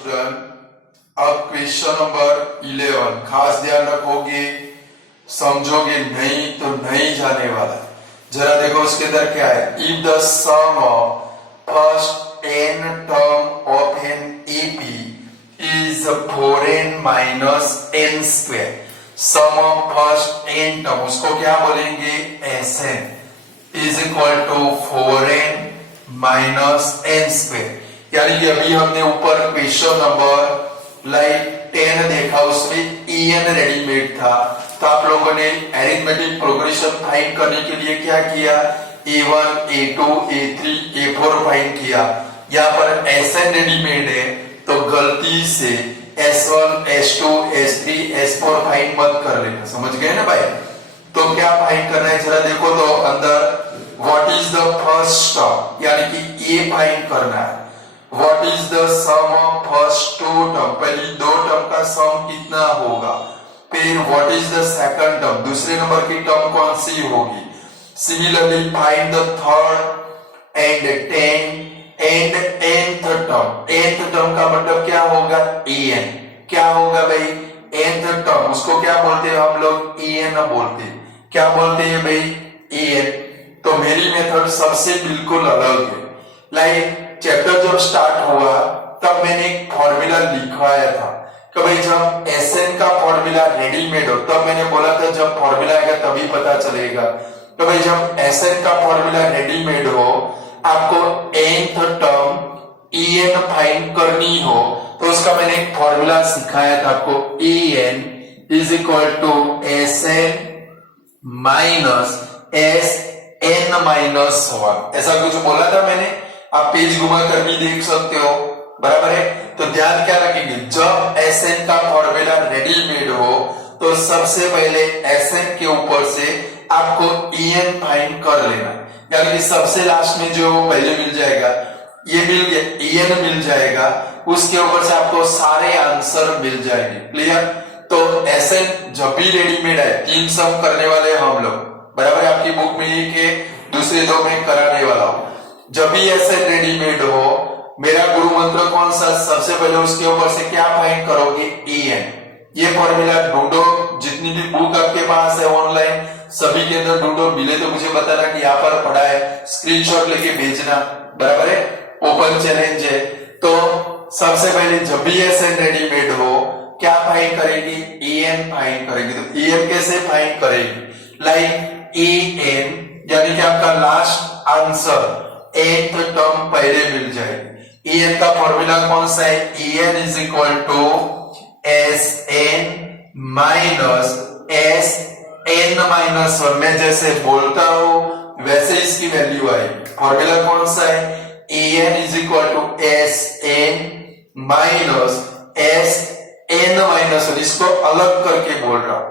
अब question number 11 खास ध्यान रखोगे, समझोगे नहीं तो नहीं जाने वाला। जरा देखो उसके अंदर क्या है। If the sum of first n term of an AP is 4n minus n square, sum of first n term उसको क्या बोलेंगे, Sn is equal to 4n minus n square. यानी कि अभी हमने ऊपर क्वेश्चन नंबर 10 देखा, उसमें en रेडीमेड था, तो आप लोगों ने अरिथमेटिक प्रोग्रेशन फाइंड करने के लिए क्या किया, a1 a2 a3 a4 find किया। यहाँ पर Sn रेडीमेड है तो गलती से s1 s2 s3 s4 find मत कर लेना, समझ गए ना भाई। तो क्या फाइंड करना है, जरा देखो तो अंदर what is the first term, यानी कि ये फाइंड करना है। What is the sum of first two term, पहली दो टर्म का सम कितना होगा। फिर what is the second term, दूसरे नंबर की टर्म कौन सी होगी। Similarly find the third and 10 and nth term. nth term का मतलब क्या होगा, an। क्या होगा भाई, nth टर्म उसको क्या बोलते हैं हम लोग, an बोलते हैं। क्या बोलते हैं भाई, an। तो मेरी मेथड सबसे बिल्कुल अलग है। लाइक चैप्टर जब स्टार्ट हुआ तब मैंने एक फॉर्मूला लिखवाया था कि भाई जब Sn का फॉर्मूला रेडीमेड हो, तब मैंने बोला था जब फॉर्मूला आएगा तभी पता चलेगा। तो भाई जब Sn का फॉर्मूला रेडीमेड हो, आपको nth टर्म En फाइंड करनी हो, तो उसका मैंने एक फॉर्मूला सिखाया था आपको, En is equal to Sn minus Sn minus 1, ऐसा कुछ बोला था मैंने। आप पेज घुमा कर भी देख सकते हो, बराबर है। तो ध्यान क्या रखेंगे, जब Sn का फॉर्मूला रेडीमेड हो तो सबसे पहले Sn के ऊपर से आपको En फाइंड कर लेना, यानी कि सबसे लास्ट में जो पहले मिल जाएगा, ये मिल गया En मिल जाएगा, उसके ऊपर से आपको सारे आंसर मिल जाएंगे। क्लियर। तो Sn जब भी रेडीमेड है, 3 सम करने वाले हम लोग, बराबर है। आपकी बुक में एक है, दूसरे 2 में कराने वाला हूं। जब भी Sn रेडीमेड हो, मेरा गुरु मंत्र कौन सा, सबसे पहले उसके ऊपर से क्या फाइंड करोगे, En। ये फॉर्मूला ढूंढो, जितनी भी बुक आपके पास है ऑनलाइन सभी के अंदर ढूंढो, मिले तो मुझे बताना कि यहाँ पर पढ़ा है, स्क्रीनशॉट लेके भेजना, बराबर है। ओपन चैलेंज है। तो सबसे पहले जब भी Sn रेडीमेड हो, क्या फाइंड करेगी, En फाइंड करेगी। तो En कैसे फाइंड करेगी, लाइक En यानी कि आपका लास्ट आंसर nth टर्म पहले मिल जाएगी। En का फॉर्मूला कौन सा है, En is equal to Sn minus Sn minus 1। मैं जैसे बोलता हूं वैसे इसकी वैल्यू आएगी। फॉर्मूला कौन सा है, En is equal to Sn minus Sn minus 1। इसको अलग करके बोल रहा हूं,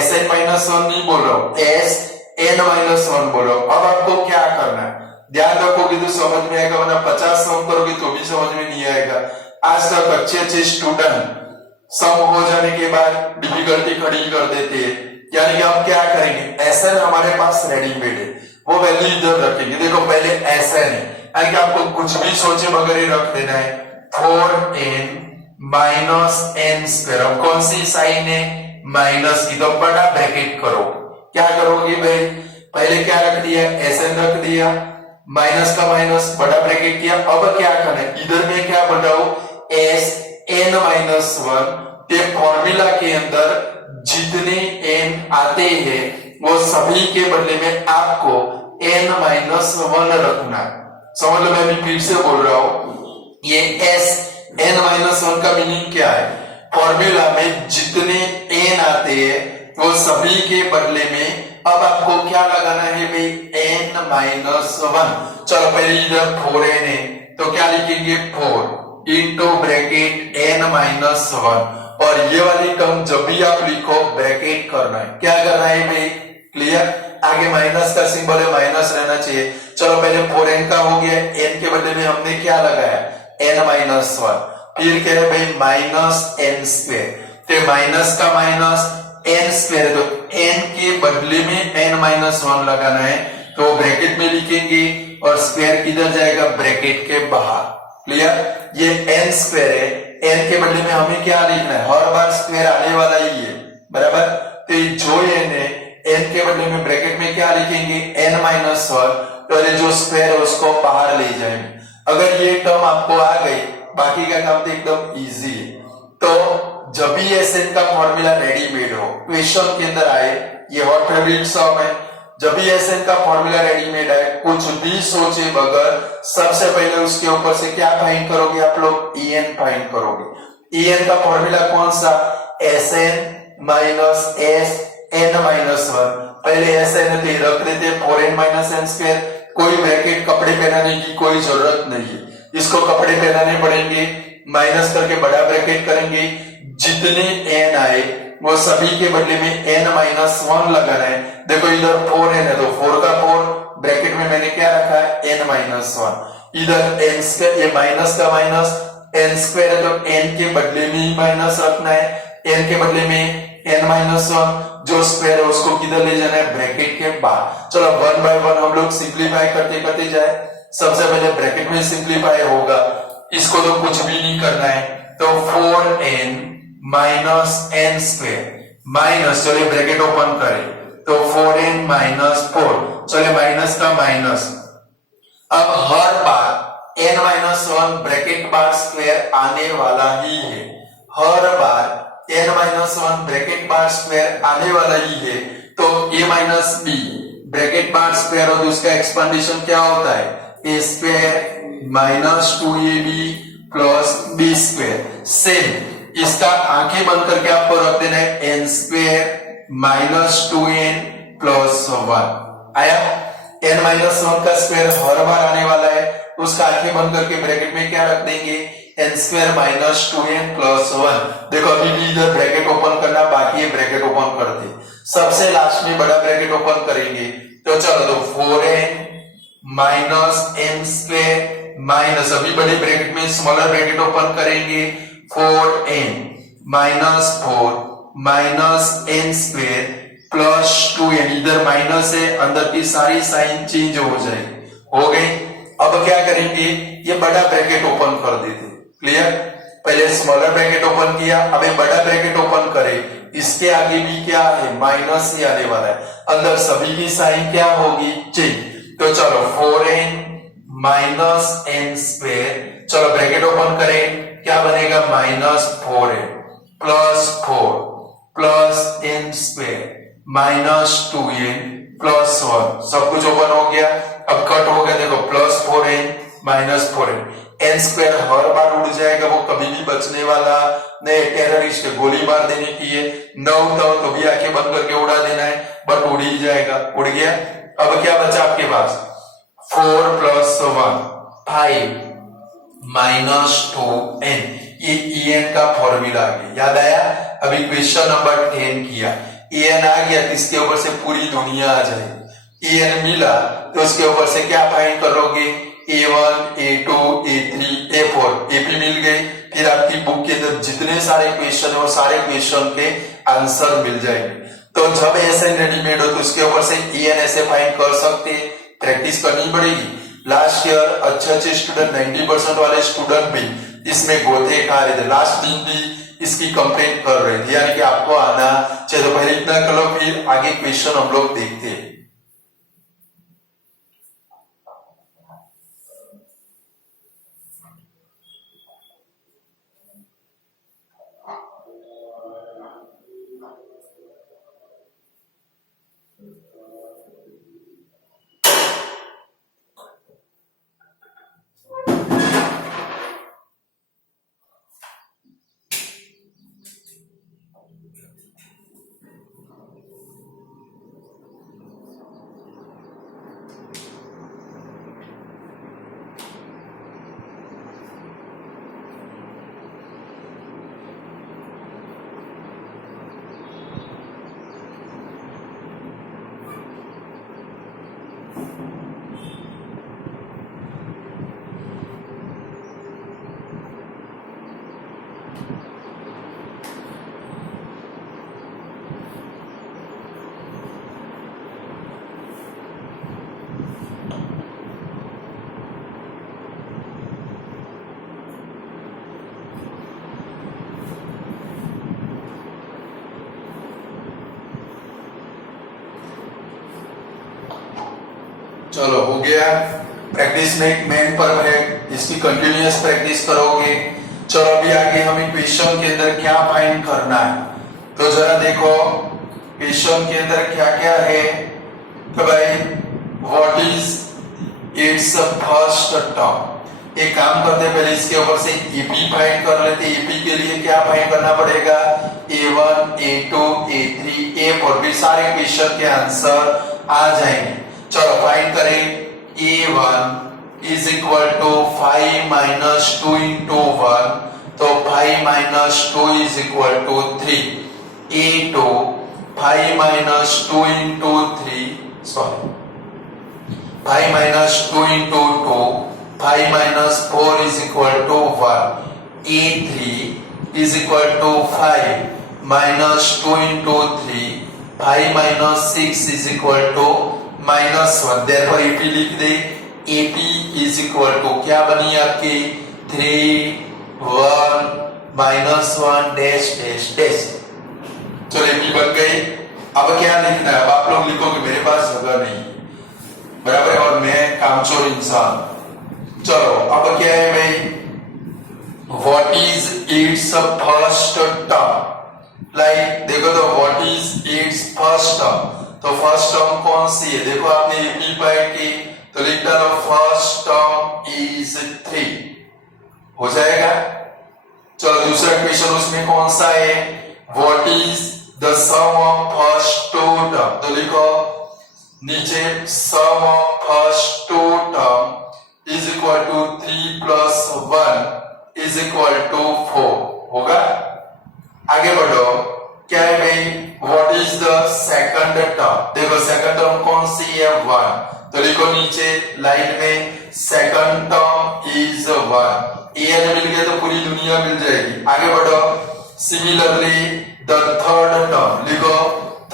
Sn माइनस 1 नहीं बोल रहा हूं, Sn माइनस 1 बोल रहा हूं। अब आपको क्या करना है, ध्यान रखोगे तो समझ में आएगा, वरना 50 सम करोगे तो भी समझ में नहीं आएगा। आज तक अच्छे स्टूडेंट सम हो जाने के बाद डिफिकल्टी खड़ी कर देते हैं। यानी कि हम क्या करेंगे, Sn हमारे पास रेडीमेड है, वो वैल्यू इधर रखेंगे। देखो पहले Sn है, यानी कि आपको कुछ भी सोचे बगैर ही रख देना है, 4n माइनस n स्क्वायर। अब कौन सी साइन है, माइनस की, तो बड़ा ब्रैकेट करो। क्या करोगे भाई, पहले क्या रख दिया, Sn रख दिया, माइनस का माइनस, बड़ा ब्रैकेट किया। अब क्या करना है, इधर में क्या बताओ, Sn माइनस 1। ते फॉर्मूला के अंदर जितने n आते हैं वो सभी के बदले में आपको n माइनस 1 रखना है। समझ लो, मैं भी फिर से बोल रहा हूं, ये Sn माइनस 1 का मीनिंग क्या है, फॉर्मूला में जितने n आते हैं वो सभी के बदले में अब आपको क्या लगाना है भाई, n माइनस 1। चलो पहले इधर 4n है तो क्या लिखेंगे, 4 इंटू ब्रैकेट n माइनस 1। और ये वाली टर्म जब भी आप लिखो ब्रैकेट करना है। क्या करना है भाई, क्लियर। आगे माइनस का सिंबल है, माइनस रहना चाहिए। चलो पहले 4n का हो गया, n के बदले में हमने क्या लगाया, n माइनस 1। फिर क्या है भाई, माइनस n स्क्वायर। तो माइनस का माइनस n स्क्वायर, तो n के बदले में n माइनस 1 लगाना है, तो ब्रैकेट में लिखेंगे और स्क्वायर किधर जाएगा, ब्रैकेट के बाहर। क्लियर। ये n स्क्वायर है, n के बदले में हमें क्या लिखना है, हर बार स्क्वायर आने वाला ही है, बराबर। तो ये जो n है, n के बदले में ब्रैकेट में क्या लिखेंगे, n-1, तो ये जो स्क्वायर है उसको बाहर ले जाएंगे। अगर ये टर्म आपको आ गई, बाकी का काम तो एकदम इजी है। तो जब भी एसएन का फॉर्मूला रेडीमेड हो, क्वेश्चन के अंदर आए, ये हॉट फेवरेट सम है, जब भी एसएन का फॉर्मूला रेडीमेड है, कुछ भी सोचे बगैर सबसे पहले उसके ऊपर से क्या फाइंड करोगे आप लोग, en फाइंड करोगे। en का फॉर्मूला कौन सा, Sn माइनस एस n-1, पहले Sn है तो रख देते 4n माइनस n स्क्वायर, कोई ब्रैकेट कपड़े पहनाने की कोई जरूरत नहीं है, इसको कपड़े पहनाने पड़ेंगे, माइनस करके बड़ा ब्रैकेट करेंगे, जितने n आए वो सभी के बदले में n-1 लगाना है। देखो इधर 4n है तो 4 का 4, ब्रैकेट में मैंने क्या रखा है, n-1, इधर n स्क्वायर, ये माइनस का माइनस, n स्क्वायर है तो n के बदले में ही माइनस रखना है, n के बदले में n-1, जो स्क्वायर है उसको किधर ले जाना है, ब्रैकेट के बाहर। चलो 1 बाय 1 हम लोग सिंप्लीफाई करते करते जाए। सबसे पहले ब्रैकेट में सिंप्लीफाई होगा, इसको तो कुछ भी नहीं करना है, तो 4n minus n square minus, चलिए ब्रैकेट ओपन करें तो 4n माइनस 4, चलिए माइनस का माइनस। अब हर बार n-1 ब्रैकेट बार स्क्वायर आने वाला ही है, हर बार n-1 ब्रैकेट बार स्क्वायर आने वाला ही है, तो a माइनस b ब्रैकेट बार स्क्वायर हो तो उसका एक्सपेंडेशन क्या होता है, a square minus 2ab plus b square. Same इसका आंखें बंद करके आपको रख देना है n square minus 2n plus 1। आया, n-1 का स्क्वायर हर बार आने वाला है, उसका आंखें बंद करके ब्रैकेट में क्या रख देंगे, n square minus 2n plus 1। देखो अभी भी इधर ब्रैकेट ओपन करना बाकी है, ब्रैकेट ओपन कर दे, सबसे लास्ट में बड़ा ब्रैकेट ओपन करेंगे, तो चलो तो 4n minus n square minus, अभी बड़े ब्रैकेट में स्मॉलर ब्रैकेट ओपन करेंगे, 4n minus 4 minus n square plus 2n, इधर माइनस है, अंदर की सारी साइन चेंज हो जाएगी, हो गई। अब क्या करेंगे, ये बड़ा ब्रैकेट ओपन कर देते, क्लियर। पहले स्मॉलर ब्रैकेट ओपन किया, अब एक बड़ा ब्रैकेट ओपन करे, इसके आगे भी क्या है, माइनस ही आने वाला है, अंदर सभी की साइन क्या होगी, चेंज। तो चलो 4n माइनस n स्क्वायर, चलो ब्रैकेट ओपन करें, क्या बनेगा, minus 4n plus 4 plus n square minus 2n plus 1, सब कुछ ओपन हो गया। अब कट हो गया, देखो plus 4n minus 4n, n square हर बार उड़ जाएगा, वो कभी भी बचने वाला नहीं, टेररिस्ट गोली मार देने की है, न उड़ता हो तो भी आंखें बंद करके उड़ा देना है, बट उड़ ही जाएगा, उड़ गया। अब क्या बचा आपके पास, 4 प्लस 1 5 माइनस 2n, ये en का फॉर्मूला आ गया, याद आया। अभी क्वेश्चन नंबर 10 किया, en आ गया, इसके ऊपर से पूरी दुनिया आ जाएगी। en मिला तो उसके ऊपर से क्या फाइंड करोगे, a1 a2 a3 a4 ap मिल गए, फिर आपकी बुक के अंदर जितने सारे क्वेश्चन है वो सारे क्वेश्चन के आंसर मिल जाएंगे। तो जब ऐसे रेडीमेड हो तो उसके ऊपर से en ऐसे फाइंड कर सकते, प्रैक्टिस करनी पड़ेगी। लास्ट ईयर अच्छे स्टूडेंट 90% वाले स्टूडेंट भी इसमें गोते खा रहे थे, लास्ट दिन भी इसकी कंप्लेंट कर रहे थे, यानी कि आपको आना चाहिए। तो पहले इतना कर लो, फिर आगे क्वेश्चन हम लोग देखते हैं। चलो हो गया। प्रैक्टिस में एक मेन पर्व है, इसकी कंटिन्यूअस प्रैक्टिस करोगे। चलो अभी आगे हमें क्वेश्चन के अंदर क्या फाइंड करना है, तो जरा देखो क्वेश्चन के अंदर क्या क्या है। तो भाई what is it's first term. एक काम करते पहले इसके ऊपर से एपी फाइंड कर लेते। एपी के लिए क्या फाइंड करना पड़ेगा, A1 A2 A3 A4, फिर सारे क्वेश्चन के आंसर आ जाएंगे। चलो फाइंड करें। A1 is equal to 5 minus 2 into 1, तो 5 minus 2 is equal to 3। A2 5 minus 2 into 3, sorry 5 minus 2 into 2, 5 minus 4 is equal to 1. A3 is equal to 5 minus 2 into 3. 5 minus 6 is equal to minus 1. Therefore AP लिख दे। AP is equal to क्या बनी आपकी 3 1 minus 1 dash dash dash। चलो AP बन गई। अब क्या लिखना है, अब आप लोग लिखोगे मेरे पास जगह नहीं, बराबर है, और मैं कामचोर इंसान। चलो अब क्या है भाई, what is it's first term. Like देखो तो what is it's first term, तो फर्स्ट टर्म कौन सी है, देखो आपने एपी फाइंड की तो लिख डालो फर्स्ट टर्म इज 3, हो जाएगा। चलो दूसरा क्वेश्चन उसमें कौन सा है, what is the sum of first two term, तो लिखो नीचे sum of first two term is equal to 3 plus 1 is equal to 4 होगा। आगे बढ़ो, क्या है भाई, what is the second term, देखो सेकंड टर्म कौन सी है 1, तो लिखो नीचे लाइन में सेकंड टर्म इज 1। एन मिल गया तो पूरी दुनिया मिल जाएगी। आगे बढ़ो, सिमिलरली द थर्ड टर्म, लिखो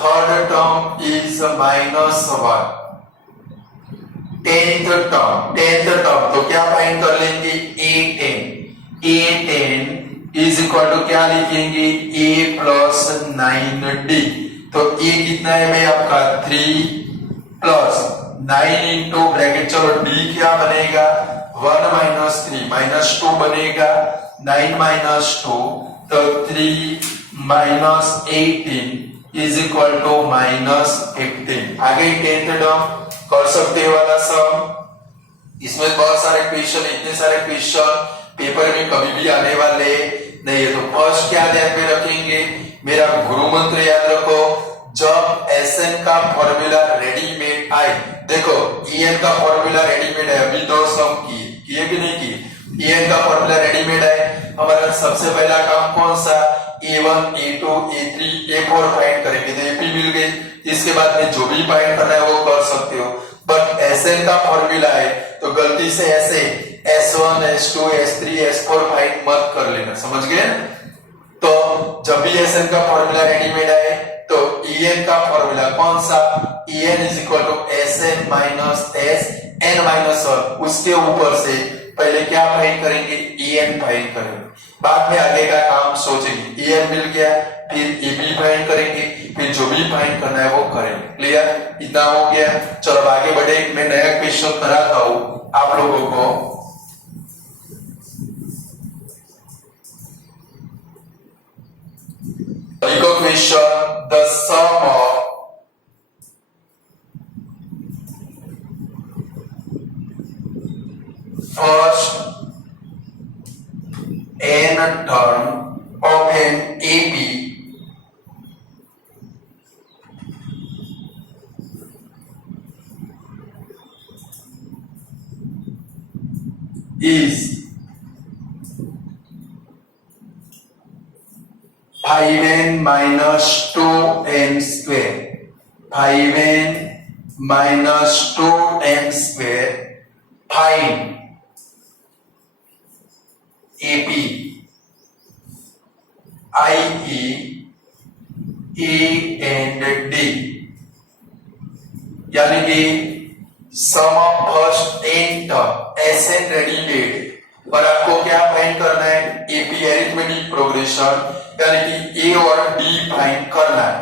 third term is -1। Tenth term तो क्या फाइंड कर लेंगे, A10 इज इक्वल टू क्या लिखेंगे, A प्लस 9D, तो A कितना है भाई आपका 3 प्लस 9 इंटू ब्रैकेट, चलो D क्या बनेगा 1 माइनस 3 माइनस 2 बनेगा, 9 माइनस 2 तो 3 माइनस 18 इज इक्वल टू -15। आगे टेंथ टर्म कर सकते हो वाला सम। इसमें बहुत सारे क्वेश्चन, इतने सारे क्वेश्चन पेपर में कभी भी आने वाले नहीं है, तो फर्स्ट क्या ध्यान में रखेंगे, मेरा गुरु मंत्र याद रखो, जब SN का फॉर्मूला रेडीमेड आए, देखो EN का फॉर्मूला रेडीमेड है, अभी तो सम किए कि नहीं किए, EN का फॉर्मूला रेडीमेड है, हमारा सबसे पहला काम कौन सा, A1 A2 A3 A4 find करेंगे, तो AP मिल गई। इसके बाद में जो भी फाइंड करना है वो कर सकते हो, बट SN का फॉर्मूला है तो गलती से ऐसे S1 S2 S3 S4 find मत कर लेना, समझ गए। तो जब भी SN का फॉर्मूला रेडीमेड आए तो EN का फॉर्मूला कौन सा, EN is equal to SN minus SN minus 1, उसके ऊपर से पहले क्या फाइंड करेंगे, EN फाइंड करेंगे, बाद में आगे का काम सोचेंगे। EN मिल गया, फिर EP फाइंड करेंगे, फिर जो भी फाइंड करना है वो करेंगे। क्लियर, इतना हो गया। चलो आगे बढ़े, मैं नया क्वेश्चन कराता हूं आप लोगों को। देखो question, the sum of first n term of an AP is 5n minus 2n square, 5n minus 2n square, find AP IE A and D, यानी कि sum of first n term SN readymade, पर आपको क्या find करना है, AP arithmetic progression, यानी कि A और D फाइंड करना है।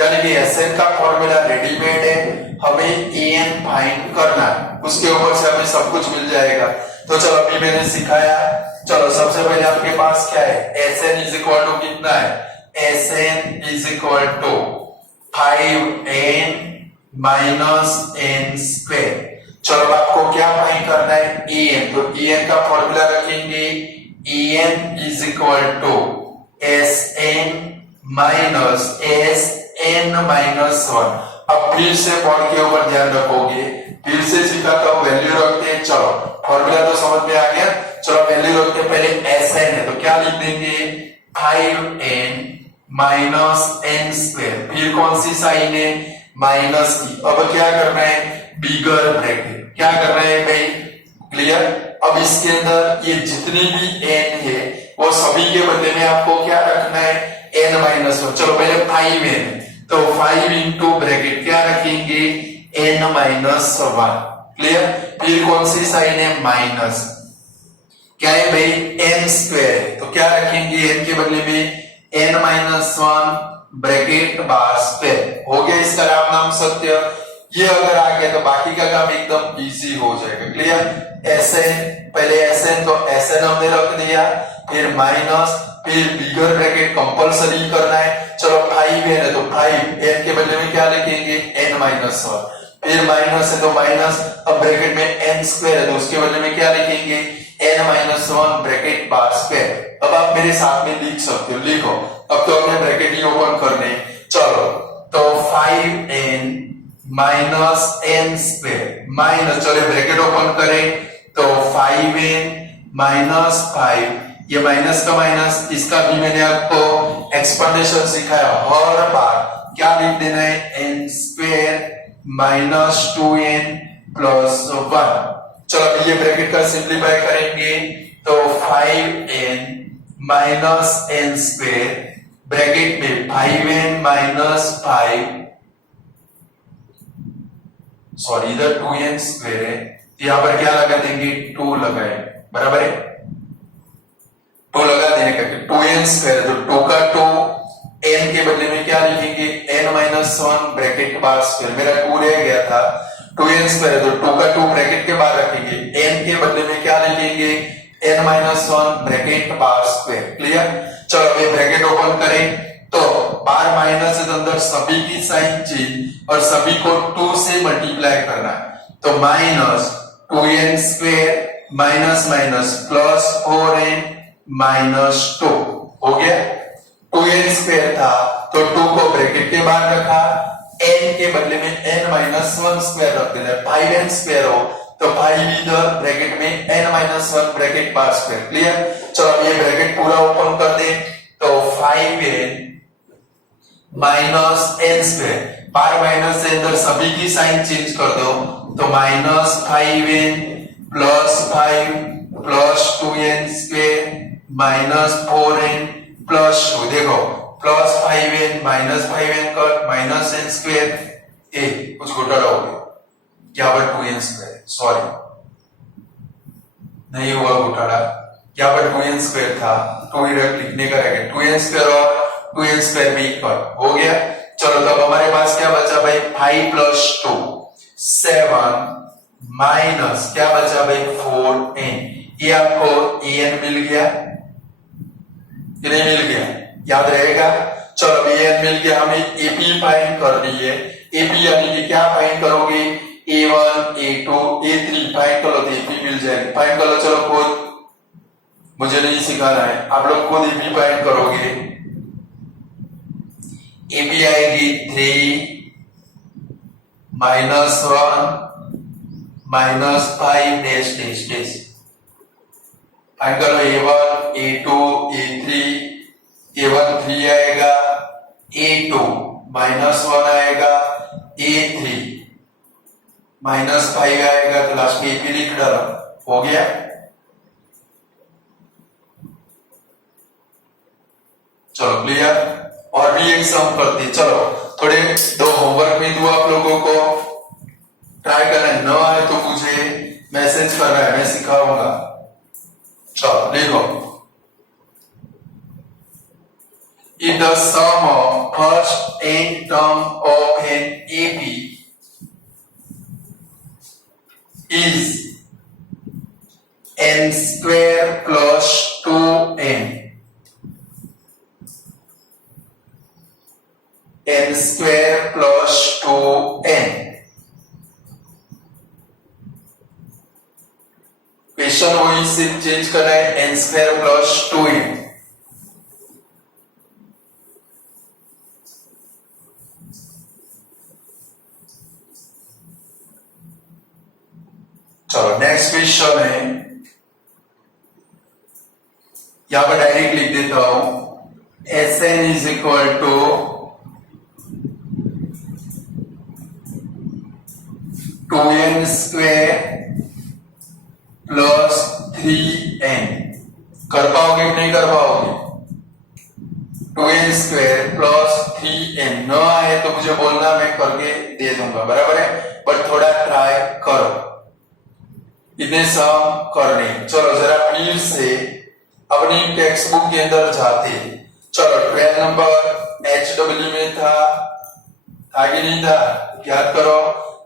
यानी कि SN का फॉर्मूला रेडीमेड है, हमें an फाइंड करना है, उसके ऊपर से हमें सब कुछ मिल जाएगा। तो चलो अभी मैंने सिखाया। चलो सबसे पहले आपके पास क्या है, Sn इज इक्वल टू कितना है, Sn is equal to 5n minus n square. चलो आपको क्या फाइंड करना है, an। तो an का फॉर्मूला रखेंगे, an is equal to Sn minus Sn minus 1। अब फिर से पॉइंट के ऊपर ध्यान रखोगे, फिर से सिखाता हूं, वैल्यू रखते हैं। चलो फॉर्मूला तो समझ में आ गया। चलो वैल्यू रखते हैं, पहले Sn है तो क्या लिख देंगे, 5n माइनस n स्क्वायर, फिर कौन सी साइन है, माइनस की। अब क्या करना है, बिगर ब्रैकेट। क्या करना है भाई, क्लियर। अब इसके अंदर ये जितनी भी n है वो सभी के बदले में आपको क्या रखना है, n माइनस 1। चलो पहले 5n, तो 5 इंटू ब्रैकेट क्या रखेंगे, n माइनस 1, क्लियर। फिर कौन सी साइन है, माइनस, क्या है भाई, n स्क्वायर है तो क्या रखेंगे, n के बदले में n माइनस 1 ब्रैकेट बार स्क्वायर। हो गया इसका राम नाम सत्य। ये अगर आ गया तो बाकी का काम एकदम इजी हो जाएगा, क्लियर। Sn, पहले Sn तो Sn हमने रख दिया, फिर माइनस, फिर बिगर ब्रैकेट कंपलसरी करना है। चलो 5 है तो 5 n के बदले में क्या लिखेंगे, n माइनस 1, फिर माइनस है तो माइनस, अब ब्रैकेट में n स्क्वायर है तो उसके बदले में क्या लिखेंगे, n माइनस 1 ब्रैकेट बार स्क्वायर। अब आप मेरे साथ में लिख सकते हो, लिखो। अब तो हमने ब्रैकेट ही ओपन करने। चलो तो 5n minus n square minus, चलो ब्रैकेट ओपन करें तो 5n माइनस 5, ये माइनस का माइनस, इसका भी मैंने आपको एक्सपेंडेशन सिखाया। हर बार क्या लिख देना है, n square minus 2n plus 1। चलो ये ब्रैकेट का सिंप्लीफाई करेंगे तो 5n minus n square, bracket में 5n माइनस 5, सॉरी इधर 2n स्क्वायर है, यहां पर क्या लगा देंगे, 2 लगाए, बराबर है। 2 लगा देने का 2n स्क्वायर, तो 2 का 2, n के बदले में क्या लिखेंगे, n माइनस 1 ब्रैकेट बार स्क्वायर। मेरा 2 रह गया था, 2n स्क्वायर, तो 2 का 2 ब्रैकेट के बाहर रखेंगे, n के बदले में क्या लिखेंगे, n माइनस 1 ब्रैकेट बार स्क्वायर, क्लियर। चलो ये ब्रैकेट ओपन करें तो बार माइनस है तो अंदर सभी की साइन चेंज और सभी को 2 से मल्टीप्लाई करना है, तो minus 2n square minus minus plus 4n minus 2 हो गया। 2n स्क्वायर था तो 2 को ब्रैकेट के बाहर रखा, n के बदले में n माइनस 1 स्क्वायर रख देना है। 5n स्क्वायर हो तो 5 इधर ब्रैकेट में n माइनस 1 ब्रैकेट बार स्क्वायर, क्लियर। चलो ये ब्रैकेट पूरा ओपन कर दे तो 5n माइनस n स्क्वायर, बार माइनस से अंदर सभी की साइन चेंज कर दो तो minus 5n plus 5 plus 2n square minus 4n plus 2, देखो plus 5n minus 5n cut minus n square, ए कुछ घोटाला हो गया, क्या पर 2n स्क्वायर, सॉरी नहीं हुआ घोटाला, क्या पर 2n स्क्वायर था, 2 इधर लिखने का रह गया, 2n स्क्वायर और 2n स्क्वायर में इक्वल हो गया। चलो तब हमारे पास क्या बचा भाई, 5 प्लस 2 7 माइनस क्या बचा भाई 4n, ये आपको an मिल गया कि नहीं मिल गया, याद रहेगा। चलो an मिल गया, हमें ap फाइंड करनी है। ap यानी कि क्या फाइंड करोगे, a1 a2 a3 फाइंड करो तो ap मिल जाएगी, फाइंड कर लो। चलो खुद, मुझे नहीं सिखाना है, आप लोग खुद ap फाइंड करोगे। ap आएगी 3 minus 1 minus 5 dash dash dash, find करो a1 a2 a3, a1 3 आएगा, a2 माइनस 1 आएगा, a3 माइनस 5 आएगा, तो लास्ट में ap लिख डालो, हो गया। चलो क्लियर, और भी एक सम करते हैं। चलो थोड़े 2 होमवर्क में दूं आप लोगों को, ट्राई करना है, न आए तो मुझे मैसेज करना है, मैं सिखाऊंगा। चलो देखो, if the sum of first n term of an AP is n square plus 2n, n square plus 2n। Question वही सिर्फ चेंज करना है, n स्क्वायर प्लस 2n। चलो नेक्स्ट क्वेश्चन है, यहां पर डायरेक्ट लिख देता हूं, Sn is equal to 2n square plus 3n। कर पाओगे कि नहीं कर पाओगे? 2n स्क्वायर प्लस 3n न आए तो मुझे बोलना, मैं करके दे दूंगा, बराबर है, बट थोड़ा ट्राई करो, इतने सम करने। चलो जरा फिर से अपनी टेक्स्ट बुक के अंदर जाते हैं। चलो 12 नंबर HW में था, आगे नहीं था, याद करो।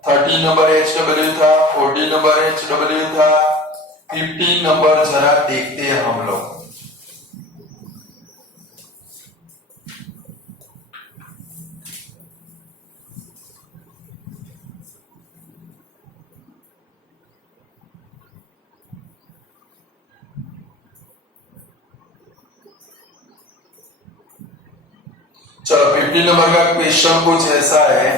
13 नंबर HW था, 14 नंबर HW था, 15 नंबर जरा देखते हैं हम लोग। चलो 15 नंबर का क्वेश्चन कुछ ऐसा है,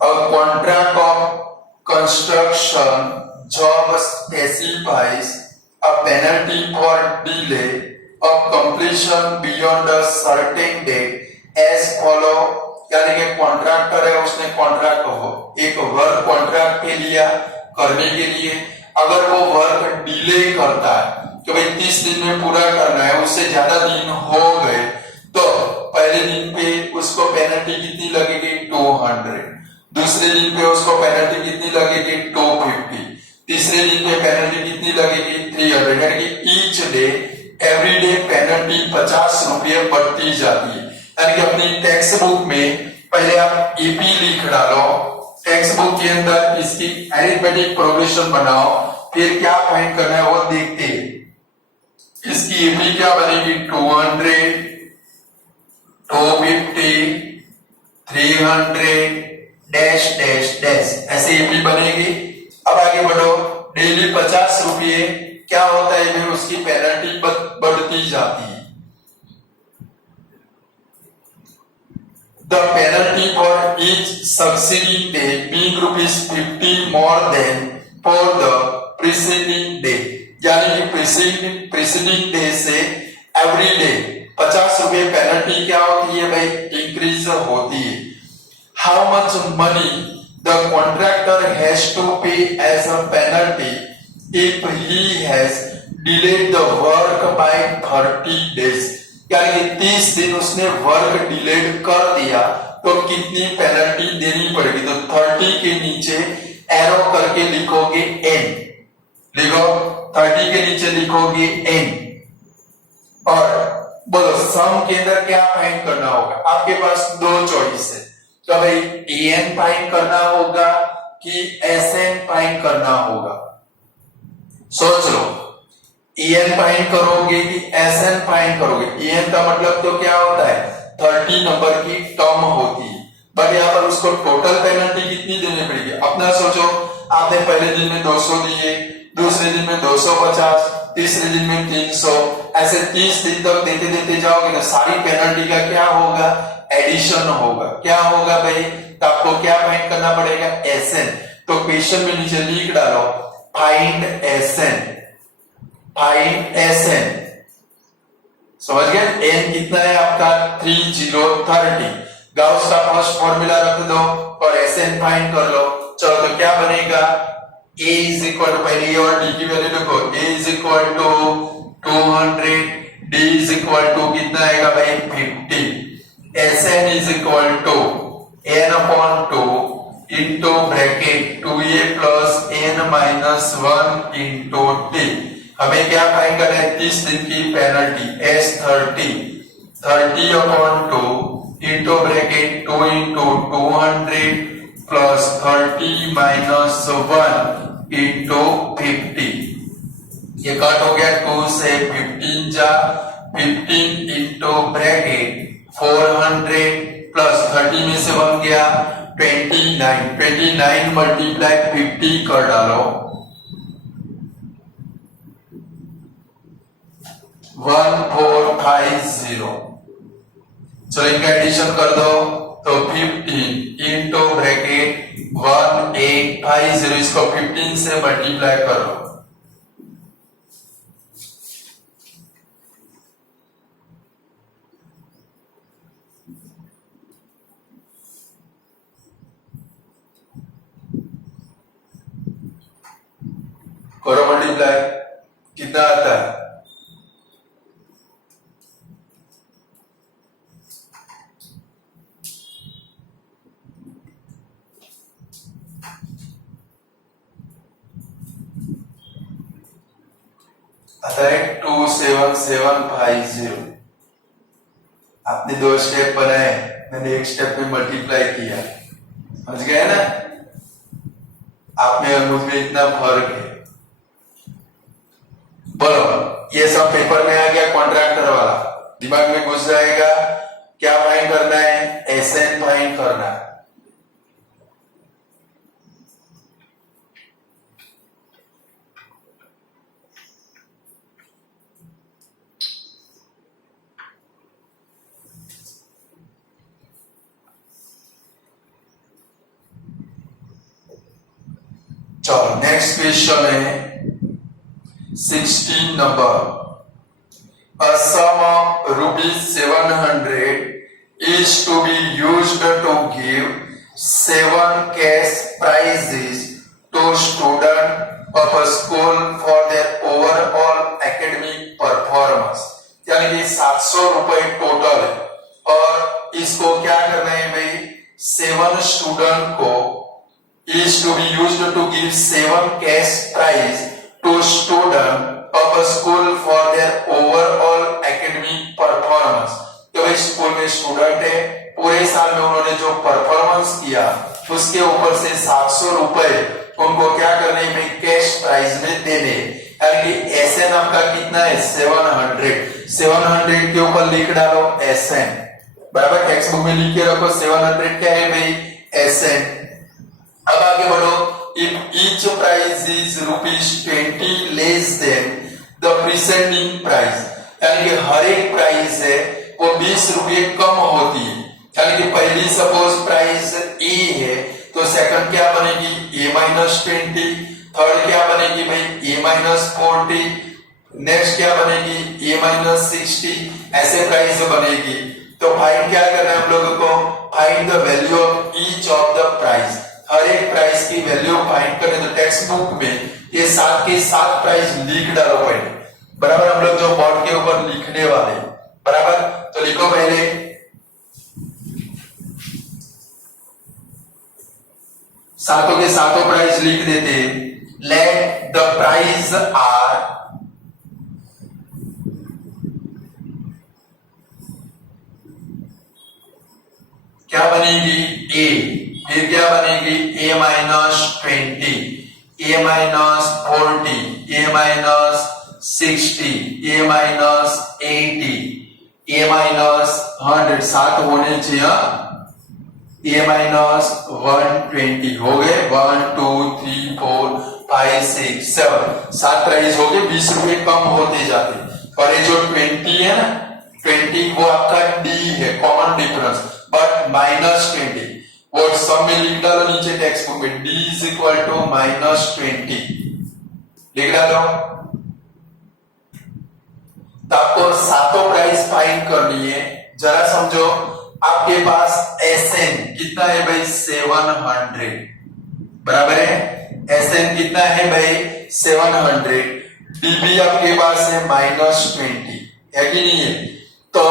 a contract of construction job specifies a penalty for delay of completion beyond a certain date as follow। यानी कि कॉन्ट्रैक्टर है, उसने कॉन्ट्रैक्ट हो एक वर्क कॉन्ट्रैक्ट के लिया करने के लिए, अगर वो वर्क डिले करता है कि भाई 30 दिन में पूरा करना है, उससे ज्यादा दिन हो गए, तो पहले दिन पे उसको पेनल्टी कितनी लगेगी? 200। दूसरे दिन पे उसको पेनल्टी कितनी लगेगी? 250। तीसरे दिन पे पेनल्टी कितनी लगेगी? 300। यानी कि each day every day penalty 50 रुपये बढ़ती जाती है। यानी कि अपनी टेक्स्ट बुक में पहले आप एपी लिख डालो, टेक्स्ट बुक के अंदर इसकी अरिथमेटिक प्रोग्रेशन बनाओ, फिर क्या फाइंड करना है वो देखते हैं। इसकी एपी क्या बनेगी? 200, 250, 300 डैश डैश डैश, ऐसे एपी बनेगी। अब आगे बढ़ो, डेली 50 रुपये क्या होता है, फिर उसकी पेनल्टी बढ़ती जाती है। The penalty for each succeeding day being ₹50 more than for the preceding day। यानी कि preceding day से every day 50 रुपये पेनल्टी क्या होती है भाई? इंक्रीज होती है। How much money the contractor has to pay as a penalty if he has delayed the work by 30 days। यानी कि 30 दिन उसने वर्क डिलेड कर दिया तो कितनी पेनल्टी देनी पड़ेगी? तो 30 के नीचे एरो करके लिखोगे n, लिखो 30 के नीचे लिखोगे n, और बोलो सम के अंदर क्या फाइंड करना होगा? आपके पास दो चॉइस है, तो भाई an फाइंड करना होगा कि sn फाइंड करना होगा। सोच लो, en फाइंड करोगे कि sn फाइंड करोगे? en का मतलब तो क्या होता है? 30 नंबर की टर्म होती है, बट यहाँ पर उसको टोटल पेनल्टी कितनी देनी पड़ेगी? अपना सोचो, आपने पहले दिन में 200 दिए, दूसरे दिन में 250, तीसरे दिन में 300, ऐसे 30 दिन तक देते देते जाओगे तो सारी पेनल्टी का क्या होगा? एडिशन होगा। क्या होगा भाई? तो आपको क्या फाइंड करना पड़ेगा? sn। तो क्वेश्चन में नीचे लिख डालो फाइंड sn, फाइंड sn। समझ गए? n कितना है आपका? 3030। गाउस का फर्स्ट फॉर्मूला रख दो और sn फाइंड कर लो। चलो तो क्या बनेगा? a इज इक्वल टू, पहले और d की वैल्यू लिखो, a is equal to 200, d is equal to कितना आएगा भाई? 50। sn is equal to n upon 2 into bracket 2a plus n minus 1 into t। हमें क्या फाइन करना है, 30 दिन की penalty S30/2 into bracket 2 into 200 plus 30 minus 1 into 50। ये कट हो गया, 2 से 15 जा 15 इंटू ब्रैकेट 400 प्लस 30 में से बन गया 29 मल्टीप्लाई 50 कर डालो 1450। चलो इनका एडिशन कर दो तो 15 इंटू ब्रैकेट 1850, इसको 15 से मल्टीप्लाई करो करो मल्टीप्लाई, कितना आता है, आता है 27750। आपने 2 स्टेप बनाए, मैंने एक स्टेप में मल्टीप्लाई किया, समझ गए ना। आप में और मुझ में इतना फर्क है। बोलो, ये सब पेपर में आ गया, कॉन्ट्रैक्टर वाला दिमाग में घुस जाएगा। क्या फाइन करना है, एसएन फाइन करना है। चलो नेक्स्ट क्वेश्चन है 16 number. A sum of ₹700 is to be used to give 7 cash prizes to students of a school for their overall academic performance। यानी कि 700 रुपए टोटल है और इसको क्या करना है भाई, 7 स्टूडेंट को is to be used to give 7 cash prize to student of a school for their overall academic performance। तो भाई स्कूल में स्टूडेंट है, पूरे साल में उन्होंने जो परफॉर्मेंस किया उसके ऊपर से 700 रुपए उनको क्या करने में कैश प्राइज में देने। यानी कि एसएन आपका कितना है 700 के ऊपर लिख डालो एसएन, बराबर। टेक्स्ट बुक में लिख के रखो 700 क्या है भाई एसएन। अब आगे बढ़ो, if each price is ₹20 less than the preceding price, यानी कि हर एक प्राइस है वो 20 रुपये कम होती है। यानी कि पहली सपोज प्राइस ए है तो सेकंड क्या बनेगी A-20, थर्ड क्या बनेगी भाई A-40, नेक्स्ट क्या बनेगी A-60, ऐसे प्राइस बनेगी। तो फाइंड क्या करना है हम लोगों को, find the value of each of the price. हर एक प्राइस की वैल्यू फाइंड करने, तो टेक्स्ट बुक में ये 7 के 7 प्राइस लिख डालो पहले, बराबर। हम लोग जो बोर्ड के ऊपर लिखने वाले, बराबर। तो लिखो पहले सातों के सातों प्राइस लिख देते। लेट द प्राइस आर क्या बनेगी ए, फिर क्या बनेगी A-20, A-40, A-60, A-80, A-100, 7 होने चाहिए। A-120 हो गए, 1 2 3 4 5 6 7, 7 प्राइस हो गए, 20 रुपए कम होते जाते। और ये जो 20 है ना, 20 वो आपका डी है, कॉमन डिफरेंस, बट -20 वो सब में लिख डालो नीचे टेक्स्ट बुक में, D = -20 लिख डालो। तो आपको सातों प्राइस फाइंड करनी है। जरा समझो, आपके पास एसएन कितना है भाई 700, बराबर है। एसएन कितना है भाई 700, डीबी आपके पास है -20, है कि नहीं है। तो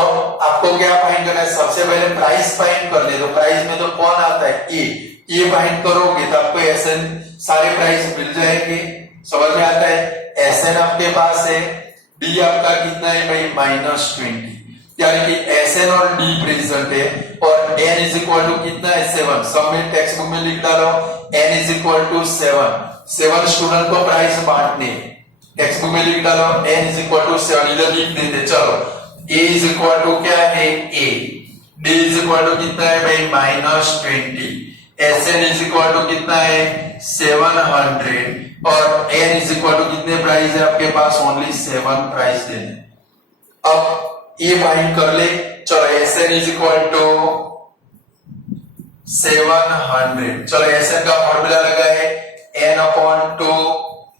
आपको क्या फाइंड करना है, सबसे पहले प्राइस फाइंड कर ले। तो प्राइस में तो कौन आता है ए फाइंड करोगे तो आपको एसएन सारे प्राइस मिल जाएंगे, समझ में आता है। एसएन आपके पास है, डी आपका कितना है भाई -20, यानी कि एसएन और डी प्रेजेंट है और एन इज इक्वल टू कितना है 7। सब में टेक्स्ट बुक में लिख डालो n is equal to 7 student को प्राइस बांटने, टेक्स्ट बुक में लिख डालो एन इज इक्वल टू 7, इधर लिख देते। चलो ए इज इक्वल टू क्या है ए, डी इज इक्वल टू कितना है भाई -20, एसएन इज इक्वल टू कितना है 700 और एन इज इक्वल टू कितने प्राइस है आपके पास ओनली 7 प्राइस देने। अब ये फाइंड कर ले। चलो एसएन इज इक्वल टू 700, चलो एसएन का फॉर्मूला लगा है n/2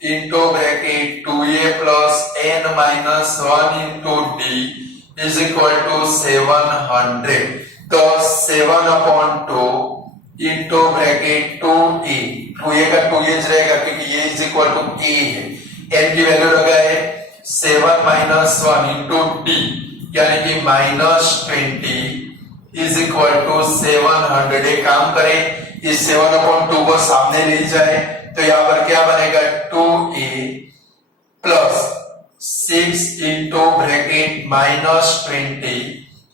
into bracket 2a plus n-1 into d is equal to 700। तो 7/2 इंटू ब्रैकेट 2a, 2a का 2a रहेगा क्योंकि ये इज इक्वल टू a है, n की वैल्यू लगा है 7-1 इंटू डी यानी कि -20 इज इक्वल टू 700। एक काम करें इस 7/2 को सामने ले जाए तो यहां पर क्या बनेगा 2a plus 6 into bracket -20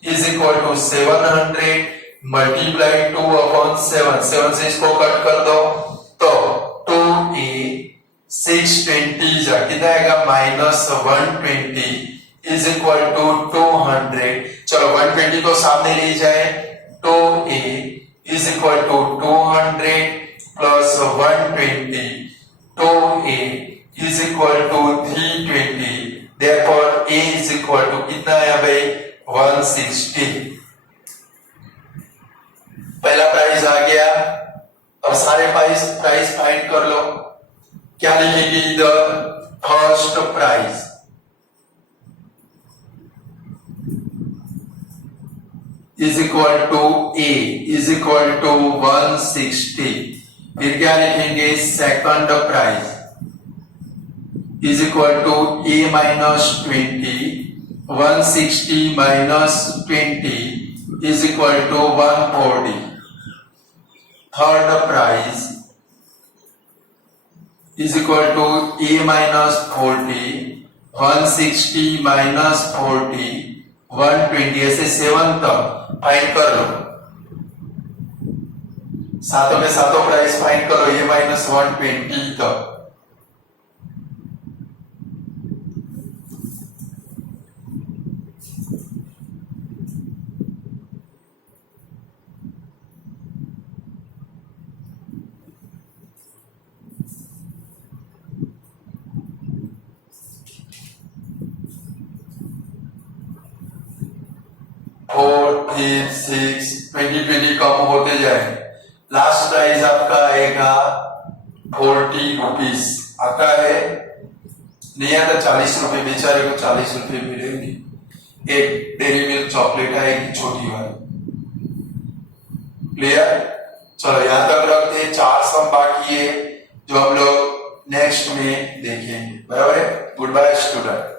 is equal to 700 multiply 2/7, 7 से इसको कट कर दो तो 2a 620 जा कितना आएगा -120 इज इक्वल टू 200। चलो 120 को सामने ले जाए 2a is equal to 200 plus 120, 2a is equal to 320, therefore a is equal to कितना है भाई 160। पहला प्राइस आ गया। अब सारे प्राइस फाइंड कर लो। क्या लिखेंगे इधर first price is equal to a is equal to 160। फिर क्या लिखेंगे second price is equal to a -20, 160 -20 is equal to 140। Third price is equal to a -40, 160 -40 120, ऐसे 7 तक फाइंड कर लो। सातों में सातों प्राइस फाइंड करो a -120 तक। फोर 3 6 20 कम होते जाए। लास्ट प्राइस आपका आएगा 40 रुपीज आता है, नहीं आता 40 रुपए, बेचारे को 40 रुपए मिलेंगे। एक डेरी मिल्क चॉकलेट आएगी छोटी वाली। क्लियर? चलो यहां तक रखते हैं। 4 सम बाकी है जो हम लोग नेक्स्ट में देखेंगे। बराबर है। Goodbye student.